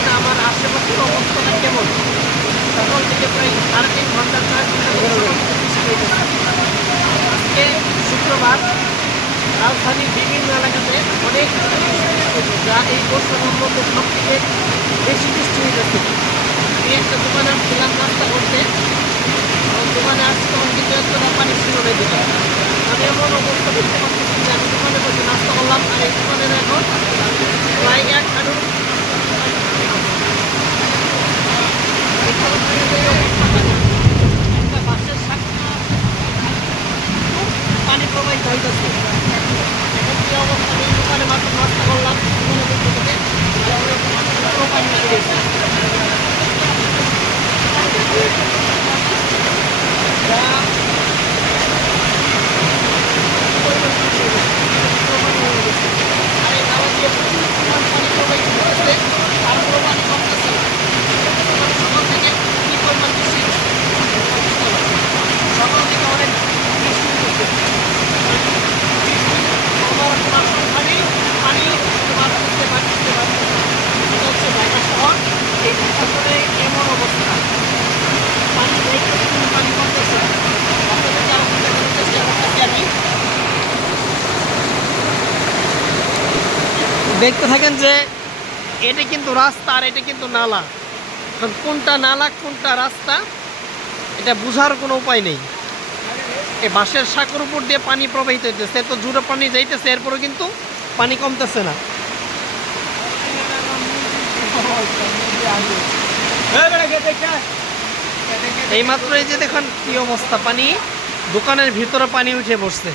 বলবেন আমার আশেপাশের অবস্থাটা কেমন? সকাল থেকে প্রায় সাড়ে ঘণ্টা শুক্রবার রাজধানীর বিভিন্ন এলাকাতে অনেক যা এই বর্ষার মধ্যে সব থেকে বেশি বৃষ্টি হয়েছে আমি একটা দোকানে আসছিলাম নাস্তা করতে। দোকানে আসছি তখন কিন্তু এতটা পানি ছিল না দোকানে আমি এমন অবস্থা দেখতে পাচ্ছি আমি দোকানে বসে নাস্তা করলাম আর এই দোকানের এখন প্রায় এক হাঁটু একটা বাসের সামনে পানি প্রবাহিত হইতেছে এখন কি অবস্থা আমি দোকানে মাত্র নাস্তা করলাম দোকানে বসে থেকে আর আমার পুরো পানি উঠে গেছে যা পরিমাণ বৃষ্টি হয়েছে, পুরো পানি হয়ে গেছে। আর এই নালা দিয়ে প্রচুর পরিমাণ পানি প্রবাহিত হচ্ছে আর পুরো পানি কমতেছে না। সকাল সকাল থেকে কি পরিমাণ বৃষ্টি হচ্ছে? সকাল থেকে অনেক বৃষ্টি হচ্ছে আমার কোনো আশঙ্কা নেই পানি তোমার হচ্ছে বাড়ছে বাড়ছে এটা হচ্ছে ঢাকা শহর এই ঢাকা শহরে এমন অবস্থা পানি যাইতেছে কিন্তু পানি কমতেছে না আপনাদেরকে আরও দেখানোর চেষ্টা করতেছি আমি দেখতে থাকেন যে এটা কিন্তু রাস্তা আর এটা কিন্তু নালা। কোনটা নালা, কোনটা রাস্তা, এটা বোঝার কোনো উপায় নেই। এই বাঁশের শাকের উপর দিয়ে পানি প্রবাহিত হইতেছে তো জোরে পানি যাইতেছে এরপরে কিন্তু পানি কমতেছে না। এই মাত্র এই যে দেখুন কি অবস্থা, পানি, দোকানের ভিতরে পানি উঠে বসছে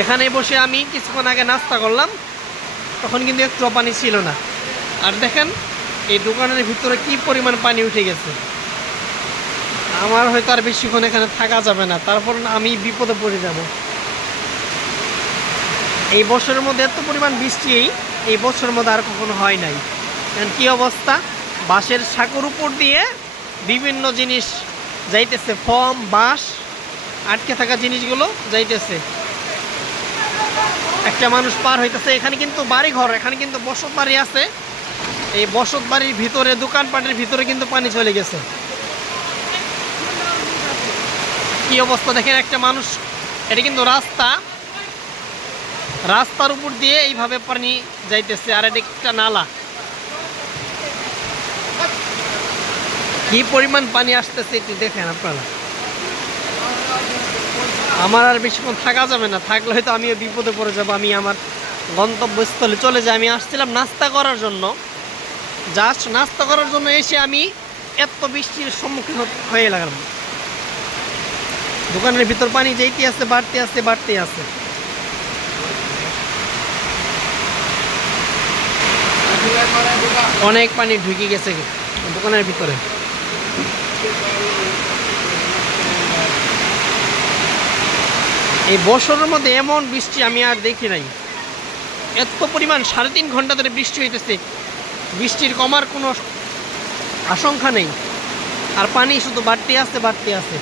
এখানে বসে আমি কিছুক্ষণ আগে নাস্তা করলাম, তখন কিন্তু একটু পানি ছিল না। আর দেখেন, এই দোকানের ভিতরে কি পরিমাণ পানি উঠে গেছে। আমার হয়তো আর বেশিক্ষণ এখানে থাকা যাবে না, তারপর আমি বিপদে পড়ে যাব। এই বছরের মধ্যে এত পরিমাণ বৃষ্টি, এই বছরের মধ্যে আর কখনো হয় নাই। কারণ কি অবস্থা? বাঁশের সাঁকুর উপর দিয়ে বিভিন্ন জিনিস যাইতেছে, ফর্ম, বাঁশ, আটকে থাকা জিনিসগুলো যাইতেছে। একটা মানুষ পার হইতেছে। এখানে কিন্তু বাড়ি ঘর এখানে কিন্তু বসত বাড়ি আছে। এই বসত বাড়ির ভিতরে, দোকানপাটের ভিতরে কিন্তু পানি চলে গেছে। কি অবস্থা দেখেন একটা মানুষ, এটা কিন্তু রাস্তা। রাস্তার উপর দিয়ে এইভাবে পানি যাইতেছে, আর এটা একটা নালা। কি পরিমাণ পানি আসতেছে এটি দেখেন আপনারা। আমার আর বেশিক্ষণ থাকা যাবে না। থাকলে হয়তো আমিও বিপদে পড়ে যাব, আমি আমার গন্তব্যস্থলে চলে যাই। আমি আসছিলাম নাস্তা করার জন্য। জাস্ট নাস্তা করার জন্য এসে আমি এত বৃষ্টির সম্মুখীন হয়ে লাগলাম। দোকানের ভিতর পানি যেইতে আছে, বাড়তে আছে বাড়তে আছে। অনেক পানি ঢুকে গেছে দোকানের ভিতরে। এই বছরের মধ্যে এমন বৃষ্টি আমি আর দেখি নাই। এত পরিমাণ সাড়ে তিন ঘণ্টা ধরে বৃষ্টি হইতেছে। বৃষ্টির কমার কোনো আশঙ্কা নেই। আর পানি শুধু বাড়তে আসতে বাড়তে আসে